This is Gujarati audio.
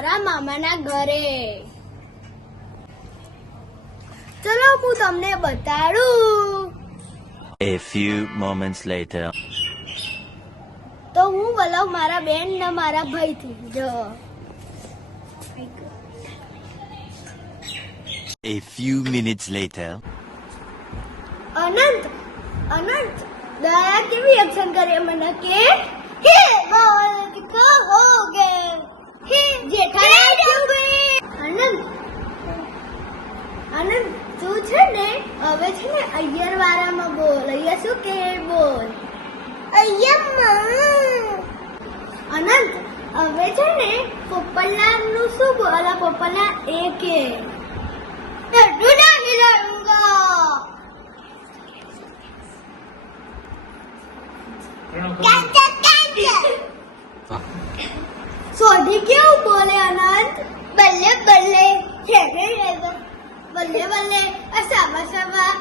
મારા મામાના ઘરે. ચલો હું તમને બતાડું. A few moments later. તો હું બોલાવ મારા બેન ને મારા ભાઈ થી. જો A few minutes later. અનંત અનંત દયા કેવી એક્શન કરે મને કે હે બોલ કહોગે હે જેઠાલાલ અનંત અનંત તું છે ને હવે છે ને અય્યર વાળામાં બોલ. અહીંયા શું કે બોલ અય્યમ્મા. અનંત હવે છે ને પોપટલાલ નું શું બોલા? પોપટલાલ એ કે લડ્ડુ ના ખિલાડુંગા. સોઢી કેવું બોલે અનંત? બલ્લે બલ્લે બલ્લે બલ્લે અસાબા સાબા.